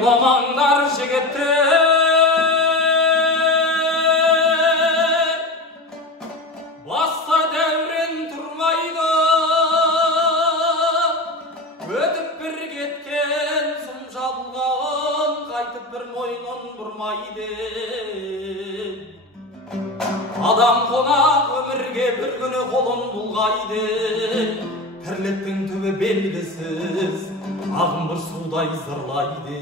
Oylamanglar jigitler, bassa devrin turmaydı, ötüp bir ketken sımşalğan, qaytıp bir moynun burmaydı. Adam konak ömürge bir günü kolun bulgaydı, terlettin tübü belgisiz, ağın bir suday zırlaydı.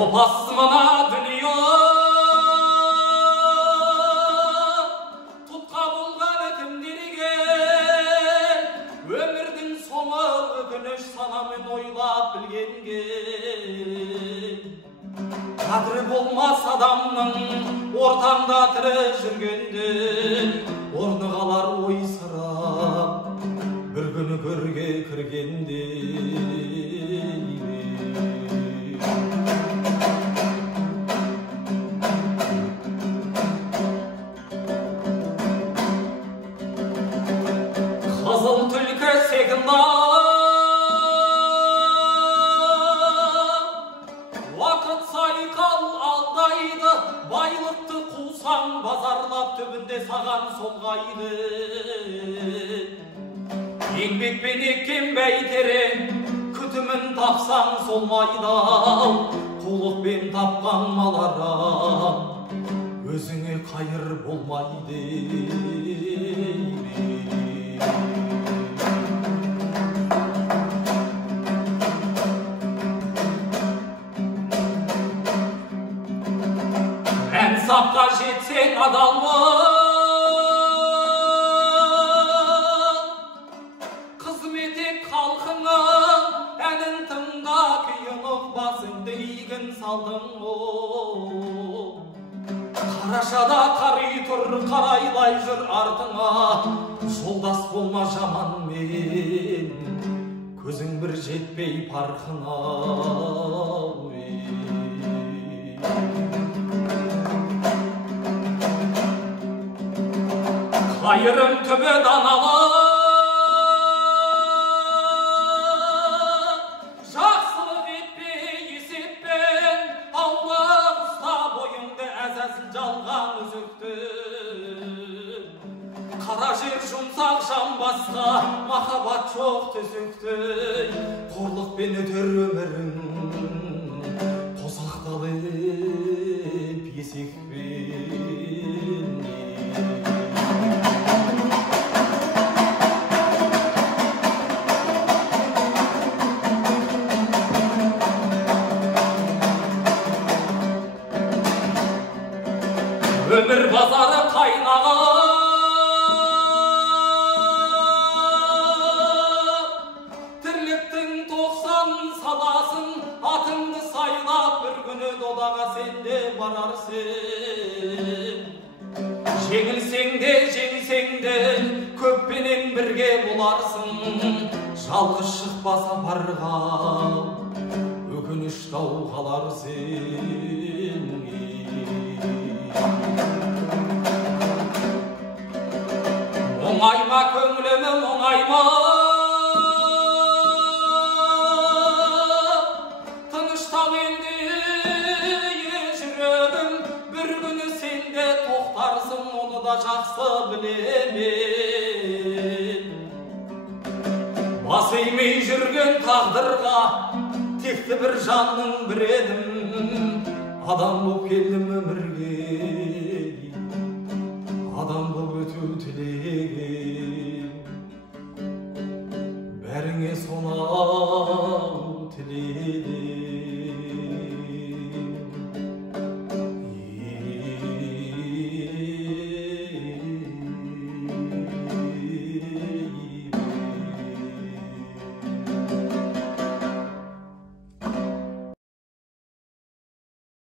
Opasmana dünya, tutka bulgan kimdirge, ömürdün sonu ökünüş sanamın oylap bilgenge. Kadri bolmaz adamның ortamda tiri жүргенде, орны қалар ой сырап, bir күні көрге кіргенде. Қызыл түлкі секінда вақыт сайқал алдайды, байлықты қусаң базарлап түбінде саған солғайды. Еңбекпен еккен бәйтерек күтімін тапсаң солмайды, қулықпен тапқан малара өзіңе қайыр болмайды. Сапқа жетсең адал бол, қызмет ет халқыңа, әнін тыңда күйініп басыңды игін салдың ол. Қарашада қари тұр, қарайлай жүр артыңа, жолдас болма жаманмен, көзің бір жетпей парқына. Қайырым түбі даналы, жақсылық етпей есеппен, Аллах ұста бойыңды әзәзіл жалған үзікті. Қара жер жұмсақ жамбасқа, махаббат жоқ төсекті, қорлықпен өтер өмірің, қосақталып есекпен. Ömür bazarı kaynağı, tірlіктің 90 саласын, атыңды сайлап bir күні додаға сенде барарсың. Жеңілсең де, жеңсең де, көппенен бірге боларсың. Жалғыз шықпа сапарға, өкініш дау қаларсың. Оңайма көңілімім оңайма, тыныштал енді жүрегім, бір күні сенде тоқтарсың, оны да жақсы білемін. Бас имей жүрген тағдырға текті бір жанның бір едім, адам боп келдім өмірге, адам боп өту тілеге.